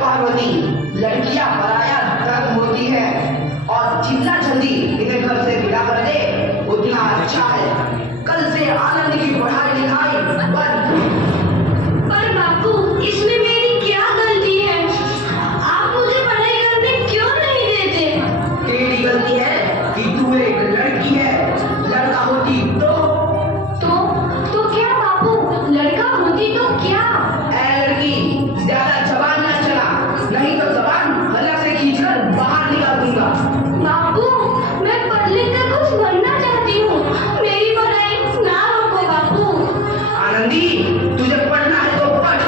पार्वती, लड़कियां पराया धर्म होती है और जितना जल्दी इन्हें घर से विदा कर दे उतना अच्छा है। कल से आनंद की पढ़ाई लिखाई बंद। पर बापू, इसमें मेरी क्या गलती है? आप मुझे पढ़ाई करने क्यों नहीं देते? तेरी गलती है कि तू एक लड़की है, लड़का होती तो क्या बापू? लड़का होती तो क्या? ऐ लड़की, ज्यादा जबान न चला, नहीं तो जबान हलक से खींचकर बाहर निकाल दूंगा। बापू, मैं पढ़ लिख कर कुछ बनना चाहती हूँ, मेरी पढ़ाई ना रोको बापू। आनंदी, तुझे पढ़ना है तो पढ़,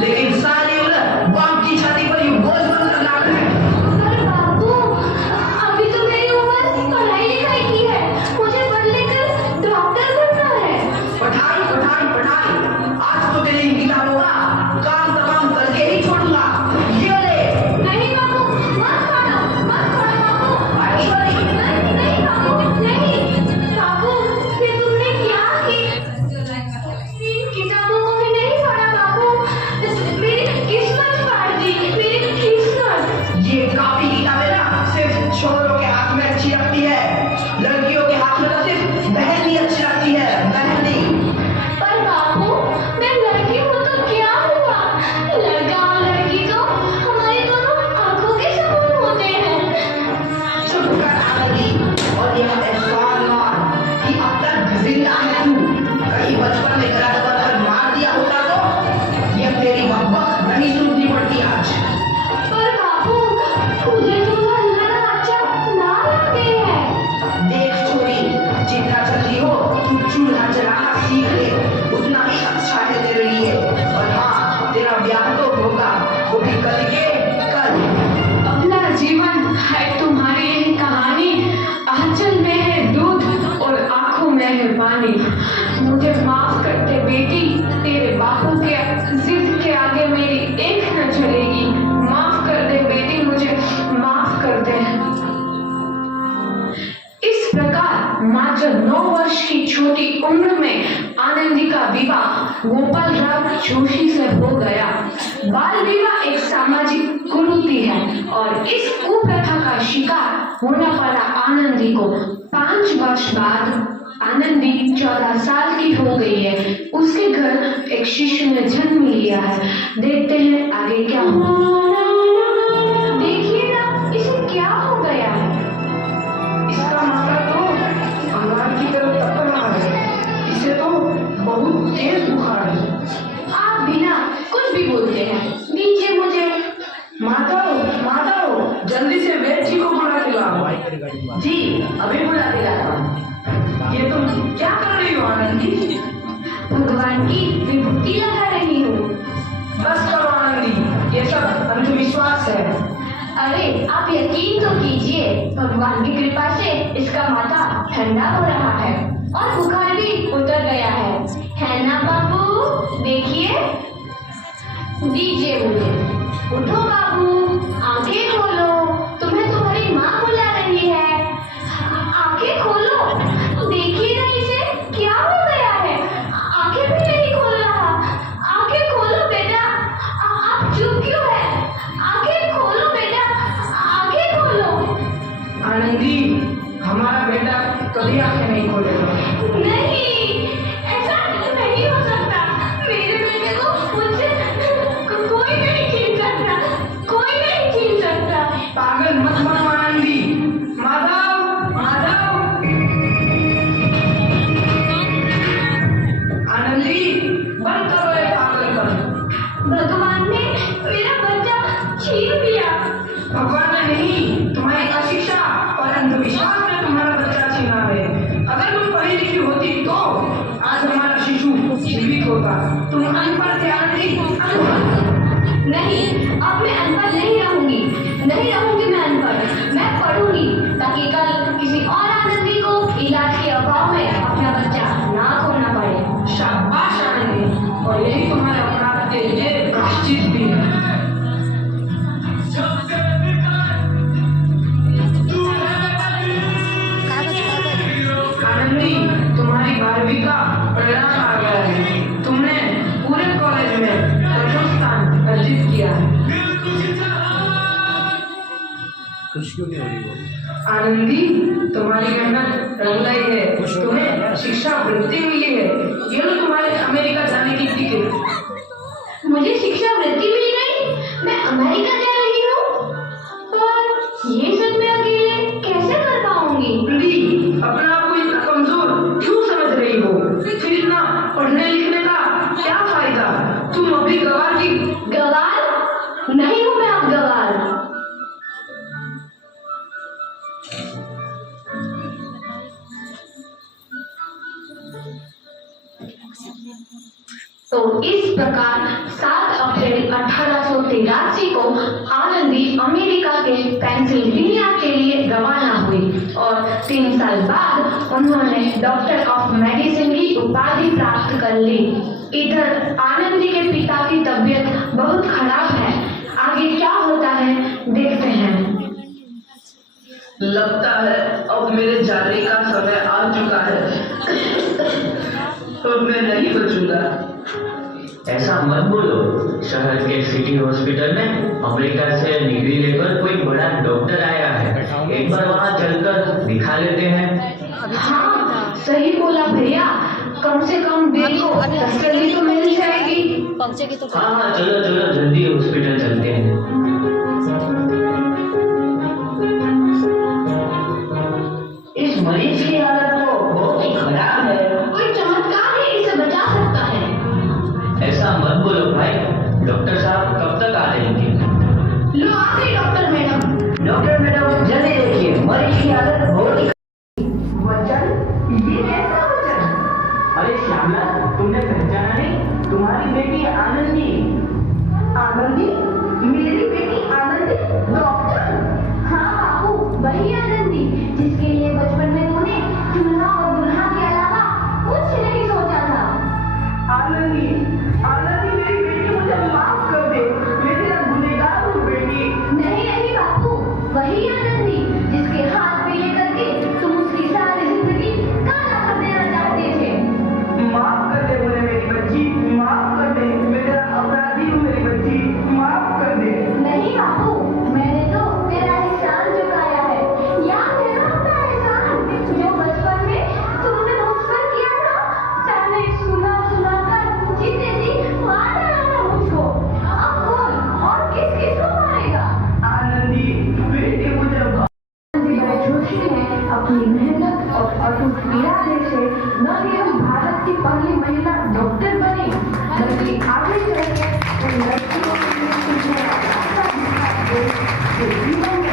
लेकिन सारी उम्र बाप की छाती पर यूं बोझ बनकर लाद है। पर बापू, अभी तो मेरी उम्र पढ़ाई लिखाई की है, मुझे पढ़ लिख कर डॉक्टर बनना है। पढ़ाई पढ़ाई पढ़ाई, आज तो तेरी किताबों का काम तमाम करके ही छोड़ूंगा। ये ले। नहीं बापू, मत पढ़ो बापू। ऐश्वरी, नहीं बापू, नहीं। बापू, ये तुमने क्या की? इन किताबों को भी नहीं पढ़ा बापू, मेरी किस्मत फाड़ दी, मेरी किस्मत। ये काफी किताबें ना सिर्फ छोरों के हाथ में अच्छी लगती है, लड़कियों के हाथ में तो सिर्फ मेहंदी अच्छी लगती है, मेहंदी। पर बापू, मैं लड़की हूँ तो क्या हुआ? लड़का और लड़की तो हमारी दोनों आंखों के समान होते हैं। चुप कर आनंदी, और यह एहसान मान कि अब तक जिंदा है तू। कहीं बचपन में गला दबाकर मार दिया होता तो यह तेरी बकबक नहीं सुननी पड़ती आज। पर बापू, मुझे तो अल्लाह अच्छा ना लगते हैं। देख छोरी, जितना जल्दी हो तू चूल्हा जलाना सीख ले, उतना ही अच्छा है तेरे लिए। और हाँ, तेरा ब्याह तो होगा, वो भी कल के कल। अपना जीवन है तुम्हारी यही कहानी, आंचल में है दूध और आंखों में है पानी। मुझे माफ कर दे बेटी, तेरे बापू के जिद के आगे मेरी एक न चलेगी। माफ कर दे बेटी, मुझे माफ कर दे। इस प्रकार मात्र 9 वर्ष की छोटी उम्र में आनंदी का विवाह गोपाल राव जोशी से हो गया। बाल विवाह एक सामाजिक कुरीति है और इस कुप्रथा का शिकार होना पड़ा आनंदी को। 5 वर्ष बाद आनंदी 14 साल की हो गई है। उसके घर एक शिशु ने जन्म लिया है। देखते हैं आगे क्या हुआ। देखिए ना, इसे क्या हो गया है? इसका माथा तो अंगार की तरफ तक रहा है, इसे तो बहुत तेज बुखार है। आप बिना कुछ भी बोलते हैं, नीचे मुझे। माताओ, जल्दी से वेद जी को बुला के लाओ। जी, अभी बुला के लाता हूँ। ये तुम क्या कर रही हो आनंदी? भगवान की विभूति लगा रही हूँ। बस करो आनंदी, ये सब अंधविश्वास है। अरे आप यकीन तो कीजिए, भगवान की कृपा से इसका माथा ठंडा हो रहा है और बुखार भी उतर गया है ना बाबू? देखिए, दीजिए मुझे। उठो बाबू, आंखें खोलो, तुम्हें तुम्हारी माँ बुला रही है। आंखें खोलो, देखिए ना इसे क्या हो गया है, आंखें भी नहीं खोल रहा। आंखें खोलो बेटा, आप चुप क्यों है? आंखें खोलो बेटा, आंखें खोलो। आनंदी, हमारा बेटा कभी आंखें नहीं खोलेगा। नहीं, ऐसा नहीं हो सकता। मेरे बेटे को मुझसे कोई नहीं छीन सकता, कोई नहीं छीन सकता। पागल मत बनो आनंदी। माधव, आनंदी, बंद करो ये पागलपन। भगवान ने मेरा बच्चा छीन लिया। भगवान ने नहीं, तुम्हारी अशिक्षा और अंधविश्वास में तुम्हारा बच्चा छीना है। अगर तुम पढ़ी लिखी होती तो आज हमारा शिशु जीवित होता। तुम अनपढ़ थे आनंदी, अनपढ़। नहीं, अब मैं अनपढ़ नहीं रहूंगी, नहीं रहूंगी मैं अनपढ़। मैं पढ़ूंगी ताकि कल किसी और आनंदी को इलाज के अभाव में अपना बच्चा ना खोना पड़े। शाबाश आनंदी, और यही तुम्हारे अपराध के लिए प्रायश्चित भी है। आनंदी, तुम्हारी 12वीं का परिणाम आ गया है। तुमने पूरे कॉलेज में प्रथम स्थान अर्जित किया है। खुश क्यों नहीं हो रही वो? आनंदी, तुम्हारी मेहनत रंग लाई है, तुम्हें शिक्षा वृत्ति मिली है, ये लो तुम्हारे अमेरिका जाने की टिकट। मुझे शिक्षा वृत्ति मिल गई, मैं अमेरिका जा रही हूँ। पर ये सब मैं अकेले कैसे कर पाऊंगी? प्रीति, अपने आप को इतना कमजोर क्यों समझ रही हो? फिर इतना पढ़ने लिखने का क्या फायदा? तुम अभी गवार की गवार नहीं हूँ मैं अब गवार। तो इस प्रकार 7 अप्रैल 1883 को आनंदी अमेरिका के पेंसिल्वेनिया के लिए रवाना हुई और 3 साल बाद उन्होंने डॉक्टर ऑफ मेडिसिन की उपाधि प्राप्त कर ली। इधर आनंदी के पिता की तबीयत बहुत खराब है। आगे क्या होता है देखते हैं। लगता है अब मेरे जाने का समय आ चुका है, तो मैं नहीं बचूंगा। ऐसा मत बोलो। शहर के सिटी हॉस्पिटल में अमेरिका से डिग्री लेकर कोई बड़ा डॉक्टर आया है, एक बार वहाँ चलकर दिखा लेते हैं। हाँ, सही बोला भैया, कम से कम दिल को तसल्ली तो मिल जाएगी। पहुंचेगी तो हाँ हाँ, चलो चलो जल्दी हॉस्पिटल चलते हैं। इस मरीज की हालत तो बहुत ही खराब है। कोई चमत्कार ही इसे बचा सकता है। ऐसा मत बोलो भाई, डॉक्टर साहब कब तक आ जाएंगे? लो आ गई डॉक्टर मैडम। डॉक्टर मैडम जल्दी देखिए, मरीज की हालत बहुत ही वचन, ये कैसा वचन? अरे श्यामला, तुमने पहचाना नहीं? तुम्हारी बेटी आनंदी। आनंदी? मेरी बेटी आनंदी? डॉक्टर? हाँ बाबू, वही आनंदी जिसके लिए बचपन में तूने चूल्हा और दुल्हा के अलावा कुछ नहीं सोचा था। आनंदी, आनंदी मेरी बेटी, मुझे माफ कर दे, मैं तेरा गुनहगार हूँ बेटी। नहीं नहीं बापू, वही आनंदी जिसके हाथ पे ये करके तुम उसकी सारी जिंदगी काला कर देना चाहते थे। माफ कर दे मुझे मेरी बच्ची, माफ कर दे, मैं तेरा अपराधी हूँ मेरी बच्ची, माफ कर दे। नहीं बापू, मैंने तो तेरा एहसान चुकाया है। याद है ना अपना एहसान जो बचपन में तुमने मुझ पर किया था? पहले सुना सुना कर जीते जी मार डाला था मुझको। अब बोल, और किस किस को मारेगा? आनंदी बेटी, मुझे जोशी ने अपनी मेहनत और अटूट इरादे से न केवल भारत की पहली महिला डॉक्टर बनी, बल्कि आगे चलकर उन लड़कियों के लिए सुनहरा रास्ता दिखाया जो जीवन